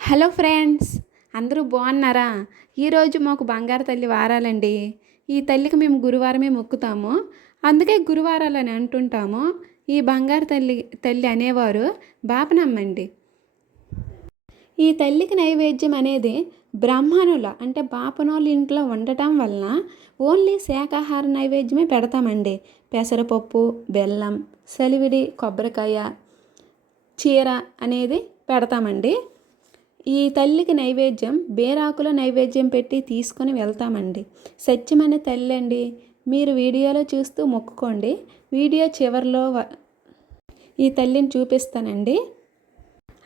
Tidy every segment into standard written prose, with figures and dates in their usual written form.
Hello friends, అందరూ బాగున్నారా? ఈరోజు మాకు బంగారు తల్లి వారాలండి. ఈ తల్లికి మేము గురువారమే మొక్కుతాము. అందుకే గురువారాలని అంటుంటాము. ఈ బంగారు తల్లి తల్లి అనేవారు బాపనమ్మండి. ఈ తల్లికి నైవేద్యం అనేది బ్రాహ్మణుల అంటే బాపనోళ్ళ ఇంట్లో ఉండటం వలన ఓన్లీ శాకాహార నైవేద్యమే పెడతామండి. పెసరపప్పు, బెల్లం, సలివిడి, కొబ్బరికాయ, చీర అనేది పెడతామండి. ఈ తల్లికి నైవేద్యం బేరాకుల నైవేద్యం పెట్టి తీసుకొని వెళ్తామండి. సత్యమనే తల్లి అండి. మీరు వీడియోలో చూస్తూ మొక్కుకోండి. వీడియో చివరిలో ఈ తల్లిని చూపిస్తానండి.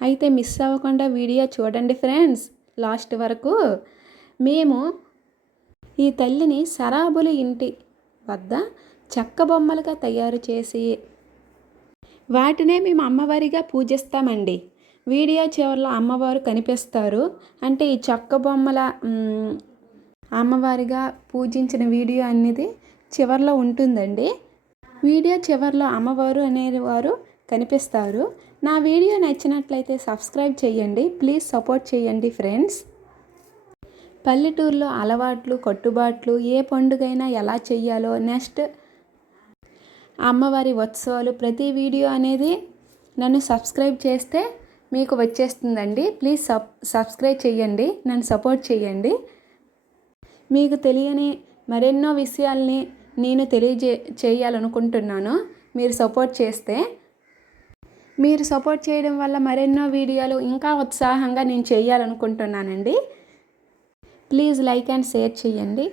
అయితే మిస్ అవ్వకుండా వీడియో చూడండి ఫ్రెండ్స్ లాస్ట్ వరకు. మేము ఈ తల్లిని సరాబుల ఇంటి వద్ద చెక్క బొమ్మలుగా తయారు చేసి వాటినే మేము అమ్మవారిగా పూజిస్తామండి. వీడియో చివరిలో అమ్మవారు కనిపిస్తారు. అంటే ఈ చెక్క బొమ్మల అమ్మవారిగా పూజించిన వీడియో అనేది చివరిలో ఉంటుందండి. వీడియో చివరిలో అమ్మవారు అనేవారు కనిపిస్తారు. నా వీడియో నచ్చినట్లయితే సబ్స్క్రైబ్ చేయండి. ప్లీజ్ సపోర్ట్ చేయండి ఫ్రెండ్స్. పల్లెటూరులో అలవాట్లు, కట్టుబాట్లు, ఏ పండుగైనా ఎలా చెయ్యాలో, నెక్స్ట్ అమ్మవారి ఉత్సవాలు, ప్రతి వీడియో అనేది నన్ను సబ్స్క్రైబ్ చేస్తే మీకు వచ్చేస్తుందండి. ప్లీజ్ సబ్స్క్రైబ్ చేయండి, నన్ను సపోర్ట్ చేయండి. మీకు తెలియని మరెన్నో విషయాల్ని నేను చేయాలనుకుంటున్నాను. మీరు సపోర్ట్ చేస్తే, మీరు సపోర్ట్ చేయడం వల్ల మరెన్నో వీడియోలు ఇంకా ఉత్సాహంగా నేను చేయాలనుకుంటున్నానండి. ప్లీజ్ లైక్ అండ్ షేర్ చేయండి.